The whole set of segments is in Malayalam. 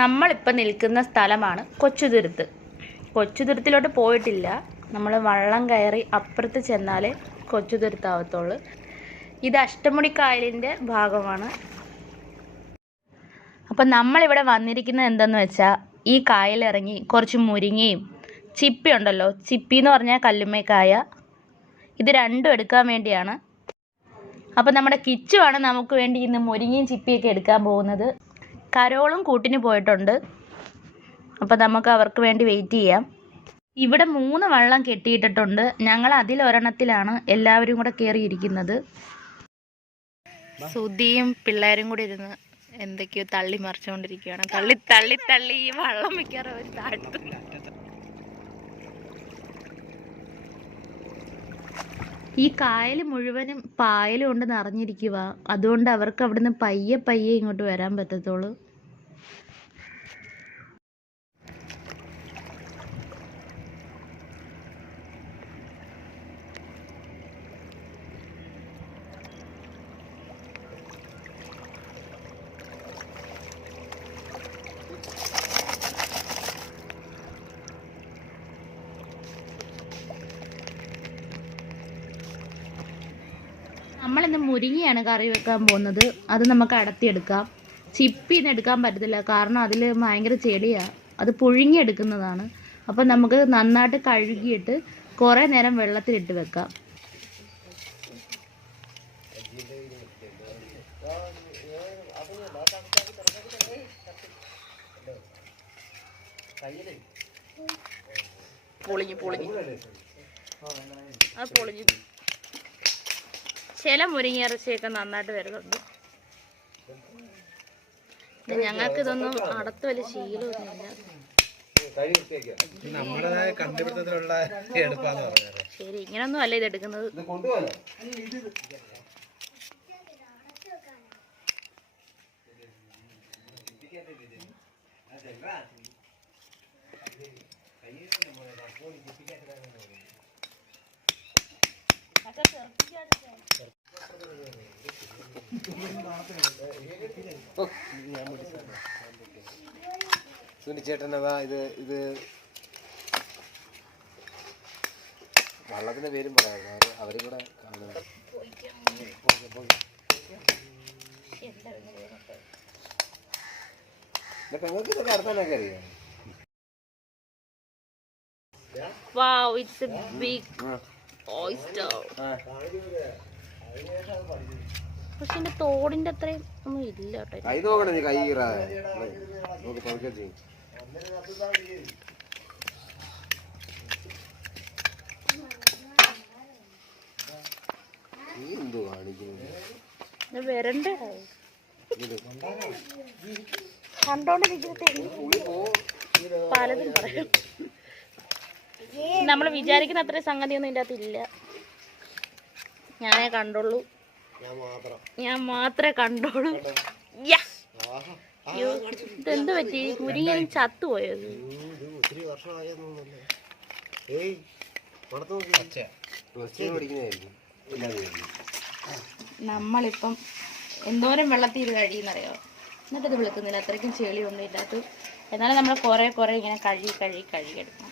നമ്മളിപ്പോൾ നിൽക്കുന്ന സ്ഥലമാണ് കൊച്ചുതുരുത്ത്. കൊച്ചുതുരുത്തിലോട്ട് പോയിട്ടില്ല. നമ്മൾ വള്ളം കയറി അപ്പുറത്ത് ചെന്നാലേ കൊച്ചുതുരുത്താവത്തുള്ളൂ. ഇത് അഷ്ടമുടിക്കായലിൻ്റെ ഭാഗമാണ്. അപ്പം നമ്മളിവിടെ വന്നിരിക്കുന്നത് എന്തെന്ന് വെച്ചാൽ, ഈ കായലിറങ്ങി കുറച്ച് മുരിങ്ങയും ചിപ്പി ഉണ്ടല്ലോ, ചിപ്പി എന്ന് പറഞ്ഞാൽ കല്ലുമ്മക്കായ, ഇത് രണ്ടും എടുക്കാൻ വേണ്ടിയാണ്. അപ്പം നമ്മുടെ കിച്ചുവാണ് നമുക്ക് വേണ്ടി ഇന്ന് മുരിങ്ങയും ചിപ്പിയൊക്കെ എടുക്കാൻ പോകുന്നത്. കരോളും കൂട്ടിന് പോയിട്ടുണ്ട്. അപ്പം നമുക്ക് അവർക്ക് വേണ്ടി വെയിറ്റ് ചെയ്യാം. ഇവിടെ 3 വള്ളം കെട്ടിയിട്ടിട്ടുണ്ട്. ഞങ്ങൾ അതിലൊരെണ്ണത്തിലാണ് എല്ലാവരും കൂടെ കയറിയിരിക്കുന്നത്. സുധിയും പിള്ളേരും കൂടി ഇരുന്ന് എന്തൊക്കെയോ തള്ളി മറിച്ചുകൊണ്ടിരിക്കുകയാണ്. തള്ളി തള്ളി തള്ളി ഈ വള്ളം വെക്കാറ് അവർ താഴ്ത്തും. ഈ കായൽ മുഴുവനും പായൽ കൊണ്ട് നിറഞ്ഞിരിക്കുക. അതുകൊണ്ട് അവർക്ക് അവിടുന്ന് പയ്യെ പയ്യെ ഇങ്ങോട്ട് വരാൻ പറ്റത്തുള്ളൂ. നമ്മളിന്ന് മുരിങ്ങയാണ് കറി വെക്കാൻ പോകുന്നത്. അത് നമുക്ക് അടത്തിയെടുക്കാം. ചിപ്പിന്ന് എടുക്കാൻ പറ്റത്തില്ല, കാരണം അതിൽ ഭയങ്കര ചെളിയാണ്. അത് പുഴുങ്ങിയെടുക്കുന്നതാണ്. അപ്പം നമുക്ക് നന്നായിട്ട് കഴുകിയിട്ട് കുറേ നേരം വെള്ളത്തിലിട്ട് വെക്കാം. പൊളിഞ്ഞു ചില മുരിങ്ങയിറച്ചിയൊക്കെ നന്നായിട്ട് വരുന്നുണ്ട്. ഞങ്ങൾക്ക് ഇതൊന്നും അടത്ത് വലിയ ശീലമൊന്നുമില്ല. ശരി, ഇങ്ങനൊന്നും അല്ല ഇത് എടുക്കുന്നത്. ചേട്ടനതാ ഇത് വള്ളത്തിന്റെ പേരും പറയാം, അവരും കൂടെ പെങ്ങൾക്ക് ഇതൊക്കെ അടുത്താനൊക്കെ അറിയാം. Wow, it's a big oyster. പക്ഷെ എന്റെ തോടിന്റെ അത്രയും ഒന്നും ഇല്ല കേട്ടോ. കൈ നോക്കണേ, കൈ എന്തോ കാണിക്കുന്നത് വരണ്ടേ കണ്ടോണ്ടിരിക്കുന്നത് പലതും പറയും. നമ്മൾ വിചാരിക്കുന്ന അത്രയും സംഗതിയൊന്നും ഇതിൻ്റെ അകത്തില്ല. ഞാനേ കണ്ടുള്ളൂ, ഞാൻ മാത്രമേ കണ്ടോളൂ. ഇതെന്ത് പറ്റി? മുരിങ്ങയും ചത്തുപോയത്. നമ്മളിപ്പം എന്തോരം വെള്ളത്തിൽ ഇത് കഴിയുന്നറിയോ? എന്നിട്ടത് വിളിക്കുന്നില്ല, അത്രയ്ക്കും ചെളി ഒന്നും ഇല്ലാത്ത. എന്നാലും നമ്മൾ കുറേ ഇങ്ങനെ കഴുകിയെടുക്കണം.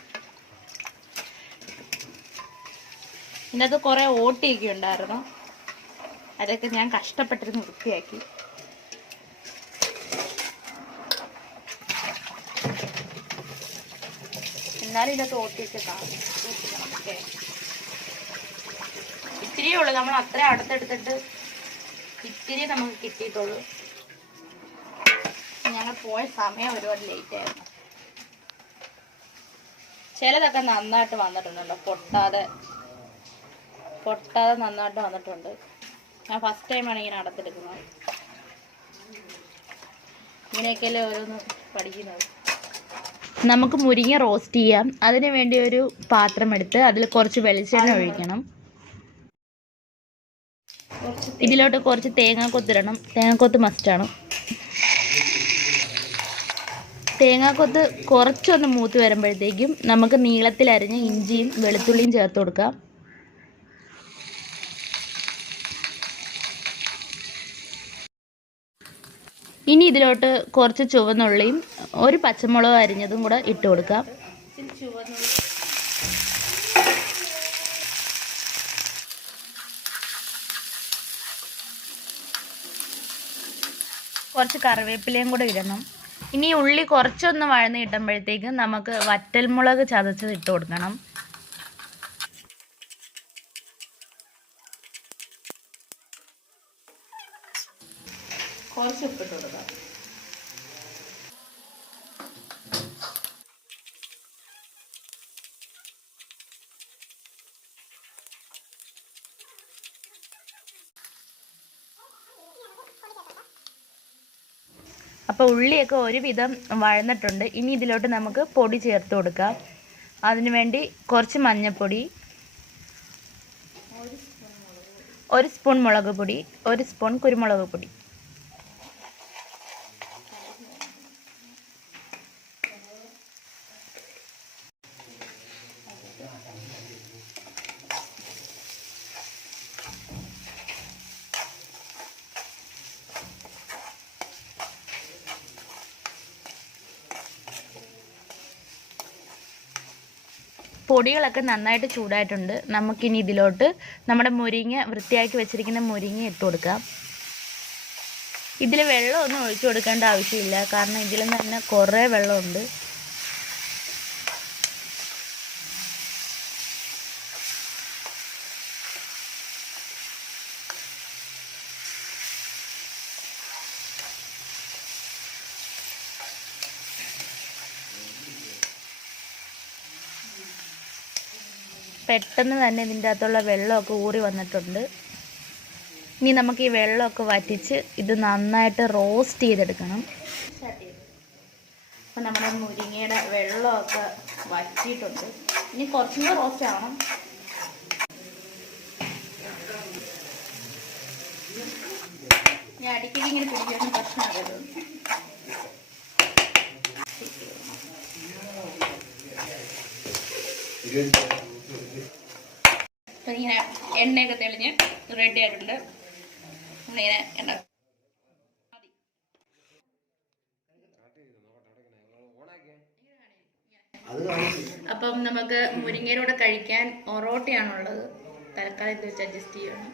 ഇതിനകത്ത് കുറേ ഓട്ടിയൊക്കെ ഉണ്ടായിരുന്നു. അതൊക്കെ ഞാൻ കഷ്ടപ്പെട്ടിരുന്ന് വൃത്തിയാക്കി. എന്നാലും ഇതിനകത്ത് ഓട്ടിയൊക്കെ കാണും. ഇത്തിരിയേ ഉള്ളൂ, നമ്മൾ അത്ര അടുത്തെടുത്തിട്ട് ഇത്തിരി നമുക്ക് കിട്ടിയിട്ടുള്ളൂ. ഞങ്ങൾ പോയ സമയം ഒരുപാട് ലേറ്റ് ആയിരുന്നു. ചിലതൊക്കെ നന്നായിട്ട് വന്നിട്ടുണ്ടല്ലോ, പൊട്ടാതെ നന്നായിട്ട് വന്നിട്ടുണ്ട്. ഞാൻ ഫസ്റ്റ് ടൈമാണ് ഇങ്ങനെ അടത്തെടുക്കുന്നത്. ഇങ്ങനെയൊക്കെയല്ലേ ഓരോന്ന് പഠിക്കുന്നത്. നമുക്ക് മുരിങ്ങ റോസ്റ്റ് ചെയ്യാം. അതിന് വേണ്ടി ഒരു പാത്രം എടുത്ത് അതിൽ കുറച്ച് വെളിച്ചെണ്ണ ഒഴിക്കണം. ഇതിലോട്ട് കുറച്ച് തേങ്ങാക്കൊത്തിടണം. തേങ്ങാക്കൊത്ത് മസ്റ്റാണ്. തേങ്ങാക്കൊത്ത് കുറച്ചൊന്ന് മൂത്ത് വരുമ്പോഴത്തേക്കും നമുക്ക് നീളത്തിലരിഞ്ഞ ഇഞ്ചിയും വെളുത്തുള്ളിയും ചേർത്ത് കൊടുക്കാം. ഇനി ഇതിലോട്ട് കുറച്ച് ചുവന്നുള്ളിയും ഒരു പച്ചമുളക് അരിഞ്ഞതും കൂടെ ഇട്ട് കൊടുക്കാം. കുറച്ച് കറിവേപ്പിലയും കൂടെ ഇടണം. ഇനി ഉള്ളി കുറച്ചൊന്ന് വഴന്ന് കിട്ടുമ്പോഴത്തേക്കും നമുക്ക് വറ്റൽമുളക് ചതച്ചത് ഇട്ട് കൊടുക്കണം. കുറച്ച് ഉപ്പിട്ട് കൊടുക്കാം. അപ്പോൾ ഉള്ളിയൊക്കെ ഒരുവിധം വഴന്നിട്ടുണ്ട്. ഇനി ഇതിലോട്ട് നമുക്ക് പൊടി ചേർത്ത് കൊടുക്കാം. അതിനുവേണ്ടി കുറച്ച് മഞ്ഞൾപ്പൊടി, 1 സ്പൂൺ മുളക് പൊടി, 1 സ്പൂൺ കുരുമുളക് പൊടി. പൊടികളൊക്കെ നന്നായിട്ട് ചൂടായിട്ടുണ്ട്. നമുക്കിനി ഇതിലോട്ട് നമ്മുടെ മുരിങ്ങ, വൃത്തിയാക്കി വെച്ചിരിക്കുന്ന മുരിങ്ങ ഇട്ട് കൊടുക്കാം. ഇതിൽ വെള്ളമൊന്നും ഒഴിച്ചു കൊടുക്കേണ്ട ആവശ്യമില്ല, കാരണം ഇതിൽ തന്നെ കുറേ വെള്ളമുണ്ട്. പെട്ടെന്ന് തന്നെ ഇതിൻ്റെ അകത്തുള്ള വെള്ളമൊക്കെ ഊറി വന്നിട്ടുണ്ട്. ഇനി നമുക്ക് ഈ വെള്ളമൊക്കെ വറ്റിച്ച് ഇത് നന്നായിട്ട് റോസ്റ്റ് ചെയ്തെടുക്കണം. അപ്പം നമ്മുടെ മുരിങ്ങയുടെ വെള്ളമൊക്കെ വറ്റിയിട്ടുണ്ട്. ഇനി കുറച്ചും കൂടെ റോസ്റ്റ് ആവണം. ഞാൻ അടിക്കടി ഇങ്ങനെ പിടിക്കാൻ പ്രശ്നമാകരുത്. അപ്പം ഇങ്ങനെ എണ്ണയൊക്കെ തെളിഞ്ഞ് റെഡി ആയിട്ടുണ്ട്. നമ്മളിങ്ങനെ എണ്ണ അപ്പം നമുക്ക് മുരിങ്ങയുടെ കൂടെ കഴിക്കാൻ ഒറോട്ടയാണുള്ളത്. തൽക്കാലം ഇത് വെച്ച് അഡ്ജസ്റ്റ് ചെയ്യണം.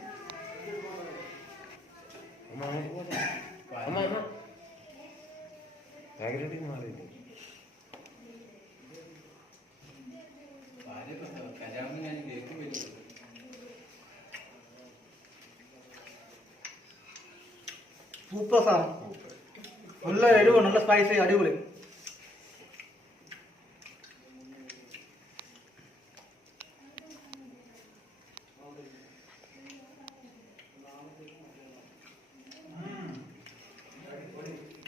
സൂപ്പർ സാധനം, നല്ല എരിവ്, നല്ല സ്പൈസി, അടിപൊളി.